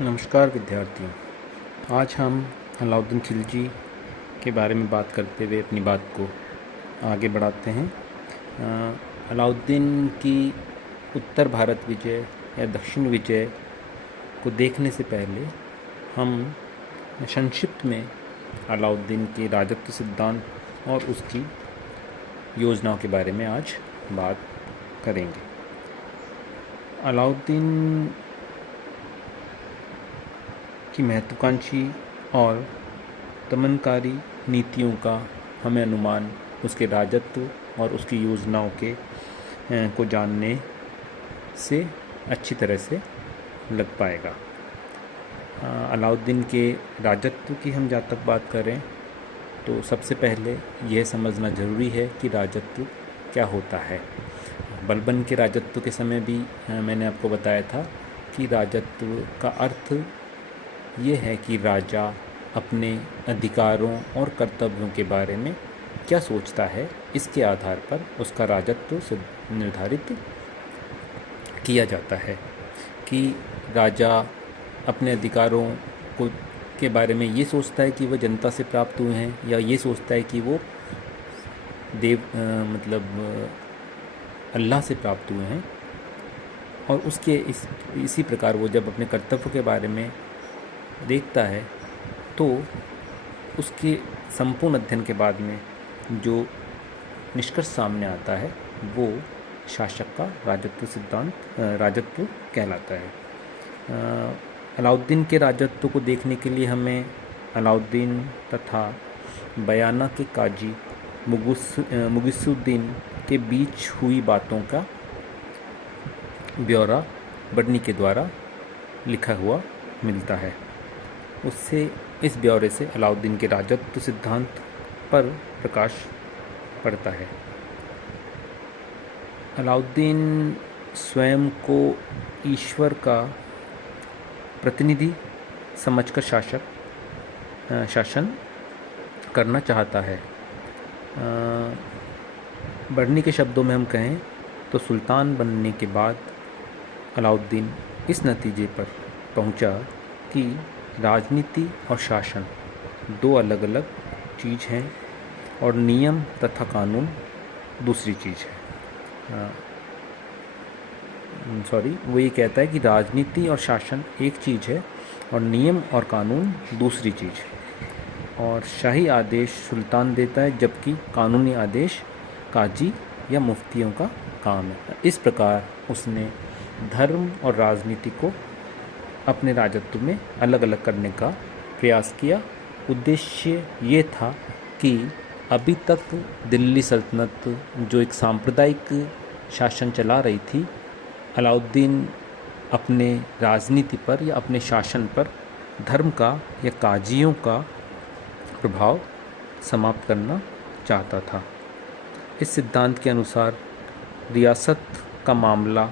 नमस्कार विद्यार्थियों। आज हम अलाउद्दीन खिलजी के बारे में बात करते हुए अपनी बात को आगे बढ़ाते हैं। अलाउद्दीन की उत्तर भारत विजय या दक्षिण विजय को देखने से पहले हम संक्षिप्त में अलाउद्दीन के राजत्व सिद्धांत और उसकी योजनाओं के बारे में आज बात करेंगे। अलाउद्दीन की महत्वाकांक्षी और दमनकारी नीतियों का हमें अनुमान उसके राजत्व और उसकी योजनाओं के को जानने से अच्छी तरह से लग पाएगा। अलाउद्दीन के राजत्व की हम जहाँ तक बात करें तो सबसे पहले यह समझना ज़रूरी है कि राजत्व क्या होता है। बलबन के राजत्व के समय भी मैंने आपको बताया था कि राजत्व का अर्थ ये है कि राजा अपने अधिकारों और कर्तव्यों के बारे में क्या सोचता है, इसके आधार पर उसका राजत्व निर्धारित किया जाता है। कि राजा अपने अधिकारों को के बारे में ये सोचता है कि वह जनता से प्राप्त हुए हैं, या ये सोचता है कि वो अल्लाह से प्राप्त हुए हैं। और उसके इसी प्रकार वो जब अपने कर्तव्य के बारे में देखता है तो उसके संपूर्ण अध्ययन के बाद में जो निष्कर्ष सामने आता है वो शासक का राजत्व कहलाता है। अलाउद्दीन के राजत्व को देखने के लिए हमें अलाउद्दीन तथा बयाना के काजी मुगिसुद्दीन के बीच हुई बातों का ब्यौरा बर्नी के द्वारा लिखा हुआ मिलता है। उससे इस ब्यौरे से अलाउद्दीन के राजत्व सिद्धांत पर प्रकाश पड़ता है। अलाउद्दीन स्वयं को ईश्वर का प्रतिनिधि समझकर शासन करना चाहता है। बर्नी के शब्दों में हम कहें तो सुल्तान बनने के बाद अलाउद्दीन इस नतीजे पर पहुंचा कि राजनीति और शासन दो अलग अलग चीज़ हैं और नियम तथा कानून दूसरी चीज़ है। वो ये कहता है कि राजनीति और शासन एक चीज़ है और नियम और कानून दूसरी चीज़ है। और शाही आदेश सुल्तान देता है, जबकि कानूनी आदेश काजी या मुफ्तियों का काम है। इस प्रकार उसने धर्म और राजनीति को अपने राजत्व में अलग अलग करने का प्रयास किया। उद्देश्य ये था कि अभी तक दिल्ली सल्तनत जो एक सांप्रदायिक शासन चला रही थी, अलाउद्दीन अपने राजनीति पर या अपने शासन पर धर्म का या काजियों का प्रभाव समाप्त करना चाहता था। इस सिद्धांत के अनुसार रियासत का मामला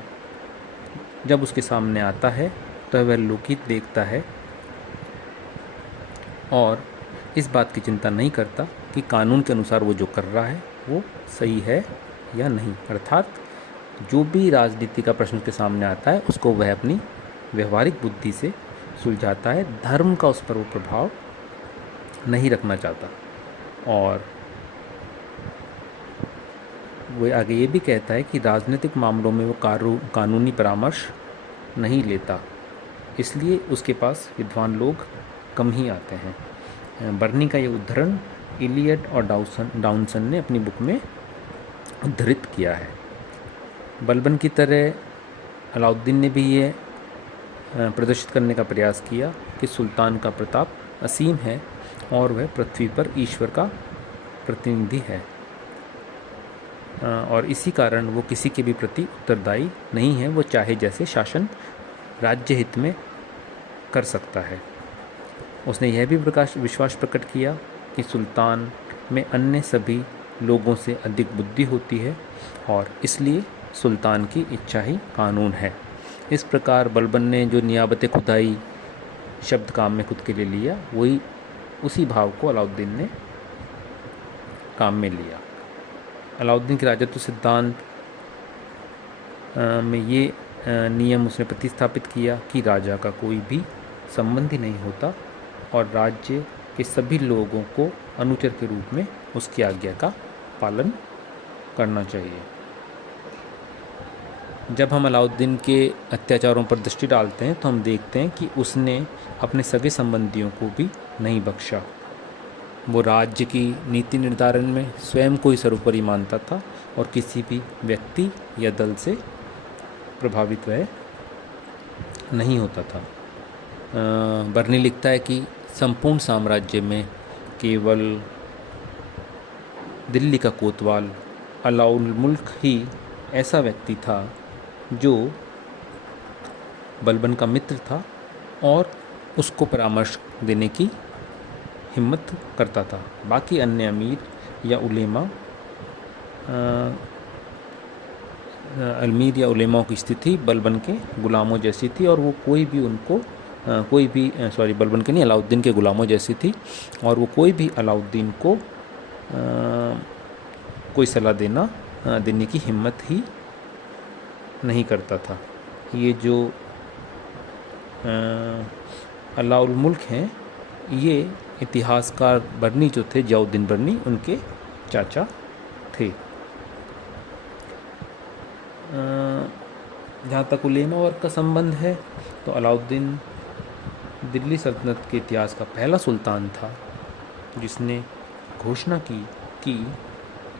जब उसके सामने आता है तो वह लोकहित देखता है और इस बात की चिंता नहीं करता कि कानून के अनुसार वो जो कर रहा है वो सही है या नहीं। अर्थात जो भी राजनीति का प्रश्न के सामने आता है उसको वह अपनी व्यवहारिक बुद्धि से सुलझाता है। धर्म का उस पर वो प्रभाव नहीं रखना चाहता। और वो आगे ये भी कहता है कि राजनीतिक मामलों में वो कानूनी परामर्श नहीं लेता, इसलिए उसके पास विद्वान लोग कम ही आते हैं। बर्नी का ये उद्धरण इलियट और डाउनसन ने अपनी बुक में उद्धृत किया है। बलबन की तरह अलाउद्दीन ने भी ये प्रदर्शित करने का प्रयास किया कि सुल्तान का प्रताप असीम है और वह पृथ्वी पर ईश्वर का प्रतिनिधि है, और इसी कारण वो किसी के भी प्रति उत्तरदायी नहीं है। वो चाहे जैसे शासन राज्य हित में कर सकता है। उसने यह भी विश्वास प्रकट किया कि सुल्तान में अन्य सभी लोगों से अधिक बुद्धि होती है और इसलिए सुल्तान की इच्छा ही कानून है। इस प्रकार बलबन ने जो नियाबत खुदाई शब्द काम में खुद के लिए लिया, वही उसी भाव को अलाउद्दीन ने काम में लिया। अलाउद्दीन के राजत्व सिद्धांत में ये नियम उसने प्रतिस्थापित किया कि राजा का कोई भी संबंधी नहीं होता और राज्य के सभी लोगों को अनुचर के रूप में उसकी आज्ञा का पालन करना चाहिए। जब हम अलाउद्दीन के अत्याचारों पर दृष्टि डालते हैं तो हम देखते हैं कि उसने अपने सगे संबंधियों को भी नहीं बख्शा। वो राज्य की नीति निर्धारण में स्वयं को ही सर्वोपरि मानता था और किसी भी व्यक्ति या दल से प्रभावित वह नहीं होता था। बर्नी लिखता है कि संपूर्ण साम्राज्य में केवल दिल्ली का कोतवाल अलाउल मुल्क ही ऐसा व्यक्ति था जो बलबन का मित्र था और उसको परामर्श देने की हिम्मत करता था। बाकी अन्य अमीर या उलेमा की स्थिति बलबन के गुलामों जैसी थी और वो बलबन के नहीं, अलाउद्दीन के गुलामों जैसी थी और वो कोई भी अलाउद्दीन को कोई सलाह देने की हिम्मत ही नहीं करता था। ये जो अलाउल मुल्क हैं, ये इतिहासकार बर्नी जो थे, जियाउद्दीन बर्नी, उनके चाचा थे। जहाँ तक उलेमा वर्ग का संबंध है तो अलाउद्दीन दिल्ली सल्तनत के इतिहास का पहला सुल्तान था जिसने घोषणा की कि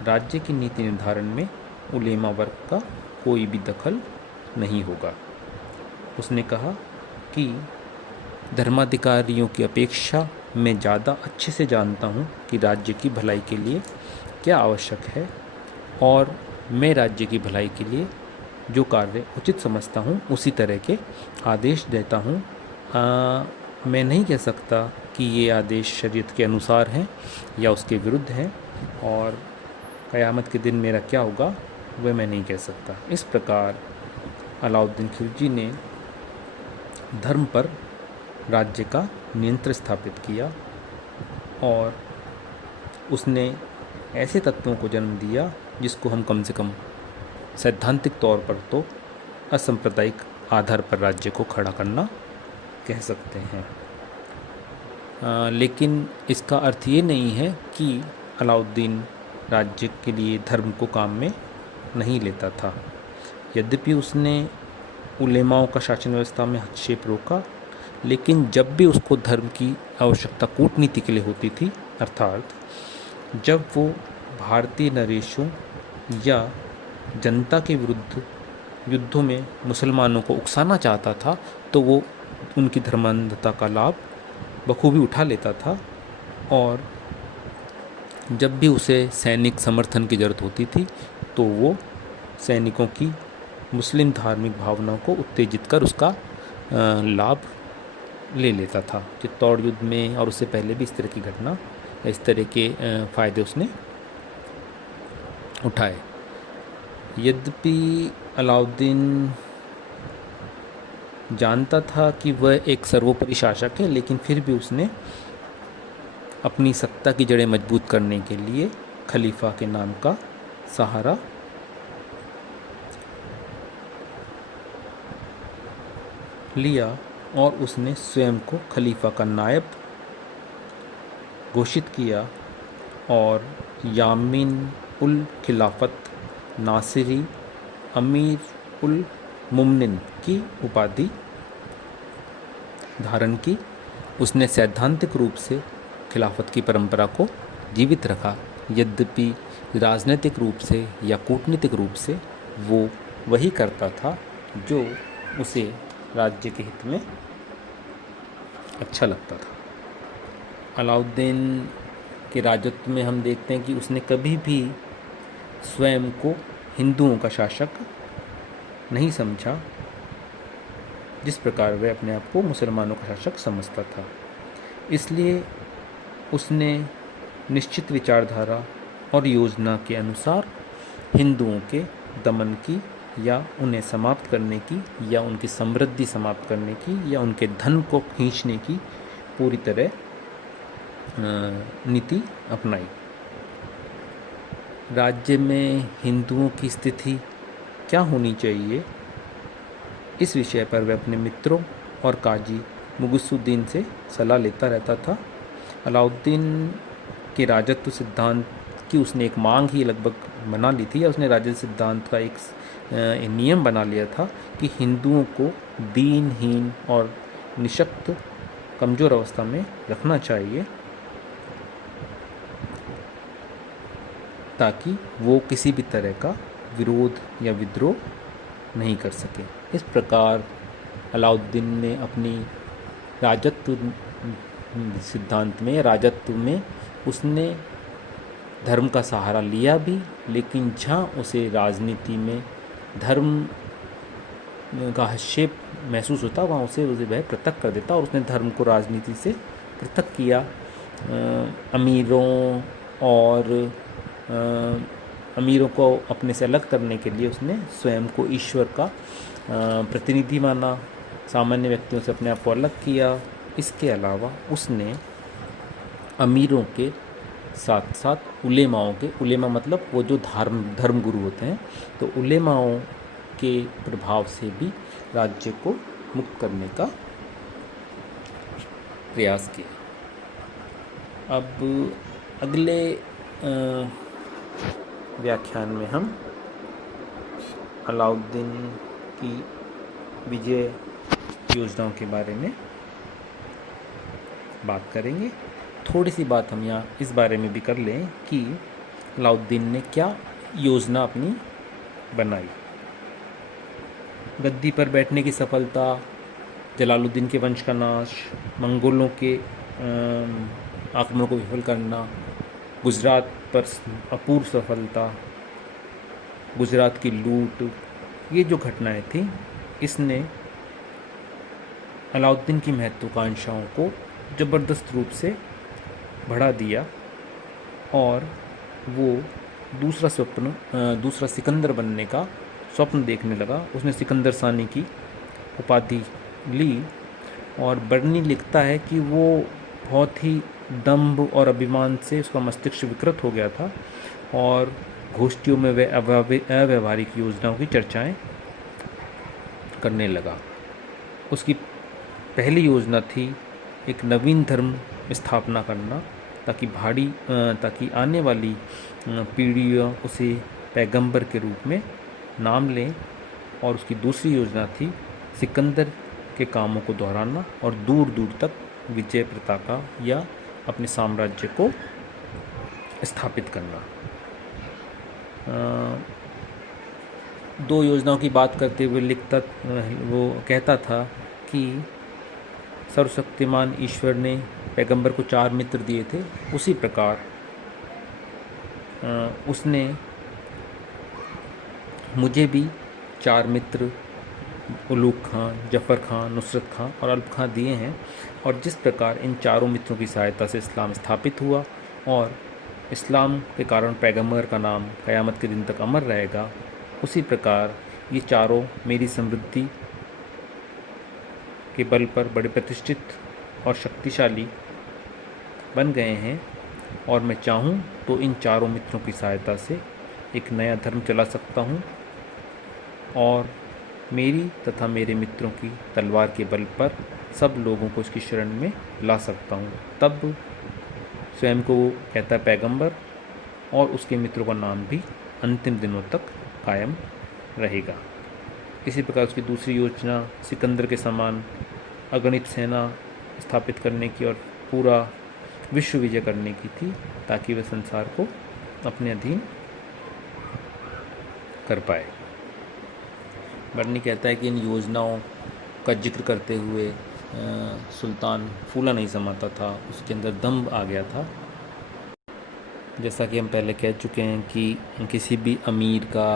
राज्य की नीति निर्धारण में उलेमा वर्ग का कोई भी दखल नहीं होगा। उसने कहा कि धर्माधिकारियों की अपेक्षा मैं ज़्यादा अच्छे से जानता हूँ कि राज्य की भलाई के लिए क्या आवश्यक है और मैं राज्य की भलाई के लिए जो कार्य उचित समझता हूँ उसी तरह के आदेश देता हूँ। मैं नहीं कह सकता कि ये आदेश शरीयत के अनुसार हैं या उसके विरुद्ध हैं और क़यामत के दिन मेरा क्या होगा वह मैं नहीं कह सकता। इस प्रकार अलाउद्दीन खिलजी ने धर्म पर राज्य का नियंत्रण स्थापित किया और उसने ऐसे तत्वों को जन्म दिया जिसको हम कम से कम सैद्धांतिक तौर पर तो असंप्रदायिक आधार पर राज्य को खड़ा करना कह सकते हैं। लेकिन इसका अर्थ ये नहीं है कि अलाउद्दीन राज्य के लिए धर्म को काम में नहीं लेता था। यद्यपि उसने उलेमाओं का शासन व्यवस्था में हस्तक्षेप रोका, लेकिन जब भी उसको धर्म की आवश्यकता कूटनीति के लिए होती थी, अर्थात जब वो भारतीय नरेशों या जनता के विरुद्ध युद्धों में मुसलमानों को उकसाना चाहता था, तो वो उनकी धर्मांधता का लाभ बखूबी उठा लेता था और जब भी उसे सैनिक समर्थन की ज़रूरत होती थी तो वो सैनिकों की मुस्लिम धार्मिक भावनाओं को उत्तेजित कर उसका लाभ ले लेता था। चित्तौड़ युद्ध में और उससे पहले भी इस तरह की घटना, इस तरह के फ़ायदे उसने उठाए। यद्यपि अलाउद्दीन जानता था कि वह एक सर्वोपरि शासक है, लेकिन फिर भी उसने अपनी सत्ता की जड़ें मजबूत करने के लिए खलीफा के नाम का सहारा लिया और उसने स्वयं को खलीफा का नायब घोषित किया और यामीन उल खिलाफत नासिरी अमीर उल मुमनिन की उपाधि धारण की। उसने सैद्धांतिक रूप से खिलाफत की परंपरा को जीवित रखा, यद्यपि राजनीतिक रूप से या कूटनीतिक रूप से वो वही करता था जो उसे राज्य के हित में अच्छा लगता था। अलाउद्दीन के राजत्व में हम देखते हैं कि उसने कभी भी स्वयं को हिंदुओं का शासक नहीं समझा, जिस प्रकार वह अपने आप को मुसलमानों का शासक समझता था। इसलिए उसने निश्चित विचारधारा और योजना के अनुसार हिंदुओं के दमन की या उन्हें समाप्त करने की या उनकी समृद्धि समाप्त करने की या उनके धन को खींचने की पूरी तरह नीति अपनाई। राज्य में हिंदुओं की स्थिति क्या होनी चाहिए, इस विषय पर वह अपने मित्रों और काजी मुगुसुद्दीन से सलाह लेता रहता था। अलाउद्दीन के राजत्व सिद्धांत की उसने एक मांग ही लगभग बना ली थी, या उसने राजत्व सिद्धांत का एक नियम बना लिया था कि हिंदुओं को दीनहीन और निशक्त कमज़ोर अवस्था में रखना चाहिए, ताकि वो किसी भी तरह का विरोध या विद्रोह नहीं कर सके। इस प्रकार अलाउद्दीन ने अपनी राजत्व सिद्धांत में, राजत्व में उसने धर्म का सहारा लिया भी, लेकिन जहाँ उसे राजनीति में धर्म का हस्तक्षेप महसूस होता वहाँ उसे वह पृथक कर देता, और उसने धर्म को राजनीति से पृथक किया। अमीरों को अपने से अलग करने के लिए उसने स्वयं को ईश्वर का प्रतिनिधि माना, सामान्य व्यक्तियों से अपने आप को अलग किया। इसके अलावा उसने अमीरों के साथ साथ उलेमाओं के, उलेमा मतलब वो जो धर्म गुरु होते हैं, तो उलेमाओं के प्रभाव से भी राज्य को मुक्त करने का प्रयास किया। अब अगले व्याख्यान में हम अलाउद्दीन की विजय योजनाओं के बारे में बात करेंगे। थोड़ी सी बात हम यहाँ इस बारे में भी कर लें कि अलाउद्दीन ने क्या योजना अपनी बनाई। गद्दी पर बैठने की सफलता, जलालुद्दीन के वंश का नाश, मंगोलों के आक्रमण को विफल करना, गुजरात पर अपूर्व सफलता, गुजरात की लूट, ये जो घटनाएं थी, इसने अलाउद्दीन की महत्वाकांक्षाओं को ज़बरदस्त रूप से बढ़ा दिया, और वो दूसरा सिकंदर बनने का स्वप्न देखने लगा। उसने सिकंदर सानी की उपाधि ली, और बर्नी लिखता है कि वो बहुत ही दंभ और अभिमान से उसका मस्तिष्क विकृत हो गया था, और गोष्ठियों में वह अव्यावहारिक योजनाओं की चर्चाएं करने लगा। उसकी पहली योजना थी एक नवीन धर्म स्थापना करना, ताकि आने वाली पीढ़ियाँ उसे पैगंबर के रूप में नाम लें। और उसकी दूसरी योजना थी सिकंदर के कामों को दोहराना और दूर दूर तक विजय पताका या अपने साम्राज्य को स्थापित करना। दो योजनाओं की बात करते हुए वो कहता था कि सर्वशक्तिमान ईश्वर ने पैगंबर को 4 मित्र दिए थे, उसी प्रकार उसने मुझे भी 4 मित्र उलूग खां, जफ़र खां, नुसरत खां और अल्प खां दिए हैं, और जिस प्रकार इन चारों मित्रों की सहायता से इस्लाम स्थापित हुआ और इस्लाम के कारण पैगंबर का नाम क़यामत के दिन तक अमर रहेगा, उसी प्रकार ये चारों मेरी समृद्धि के बल पर बड़े प्रतिष्ठित और शक्तिशाली बन गए हैं, और मैं चाहूँ तो इन चारों मित्रों की सहायता से एक नया धर्म चला सकता हूँ, और मेरी तथा मेरे मित्रों की तलवार के बल पर सब लोगों को इसकी शरण में ला सकता हूँ। तब स्वयं को वो कहता है पैगंबर, और उसके मित्रों का नाम भी अंतिम दिनों तक कायम रहेगा। इसी प्रकार उसकी दूसरी योजना सिकंदर के समान अगणित सेना स्थापित करने की और पूरा विश्व विजय करने की थी, ताकि वह संसार को अपने अधीन कर पाए। बर्नी कहता है कि इन योजनाओं का जिक्र करते हुए सुल्तान फूला नहीं समाता था, उसके अंदर दम्भ आ गया था। जैसा कि हम पहले कह चुके हैं कि किसी भी अमीर का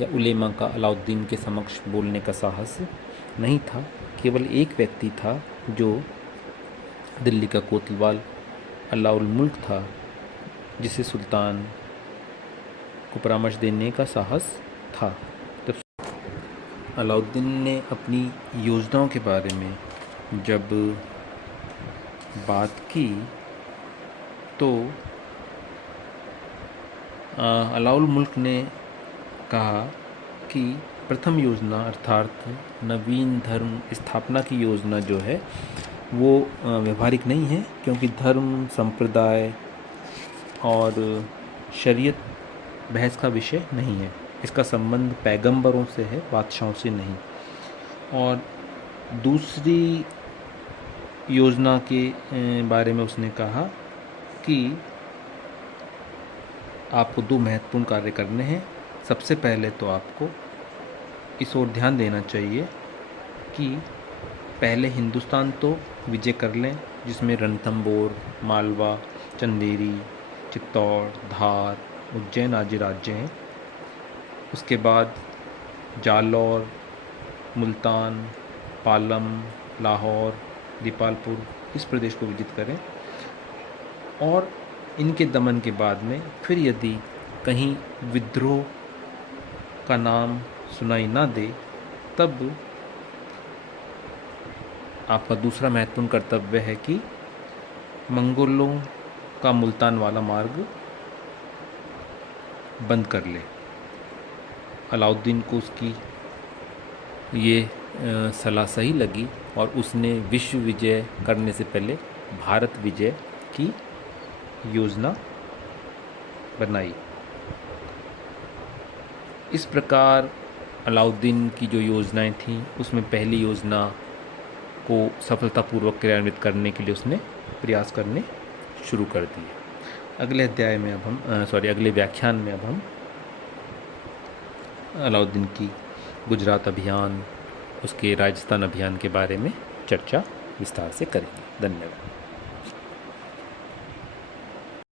या उलेमा का अलाउद्दीन के समक्ष बोलने का साहस नहीं था। केवल एक व्यक्ति था जो दिल्ली का कोतवाल अलाउल मुल्क था, जिसे सुल्तान को परामर्श देने का साहस था। तब अलाउद्दीन ने अपनी योजनाओं के बारे में जब बात की तो अलाउल मुल्क ने कहा कि प्रथम योजना अर्थात नवीन धर्म स्थापना की योजना जो है वो व्यवहारिक नहीं है, क्योंकि धर्म, संप्रदाय और शरीयत बहस का विषय नहीं है। इसका संबंध पैगंबरों से है, बादशाहों से नहीं। और दूसरी योजना के बारे में उसने कहा कि आपको 2 महत्वपूर्ण कार्य करने हैं। सबसे पहले तो आपको इस ओर ध्यान देना चाहिए कि पहले हिंदुस्तान तो विजय कर लें, जिसमें रणथंबोर, मालवा, चंदेरी, चित्तौड़, धार, उज्जैन आदि राज्य हैं। उसके बाद जालौर, मुल्तान, पालम, लाहौर, दीपालपुर, इस प्रदेश को विजित करें। और इनके दमन के बाद में फिर यदि कहीं विद्रोह का नाम सुनाई ना दे, तब आपका दूसरा महत्वपूर्ण कर्तव्य है कि मंगोलों का मुल्तान वाला मार्ग बंद कर ले। अलाउद्दीन को उसकी ये सलाह सही लगी और उसने विश्व विजय करने से पहले भारत विजय की योजना बनाई। इस प्रकार अलाउद्दीन की जो योजनाएं थीं, उसमें पहली योजना को सफलतापूर्वक क्रियान्वित करने के लिए उसने प्रयास करने शुरू कर दिए। अगले अध्याय में अगले व्याख्यान में अब हम अलाउद्दीन की गुजरात अभियान, उसके राजस्थान अभियान के बारे में चर्चा विस्तार से करेंगे। धन्यवाद।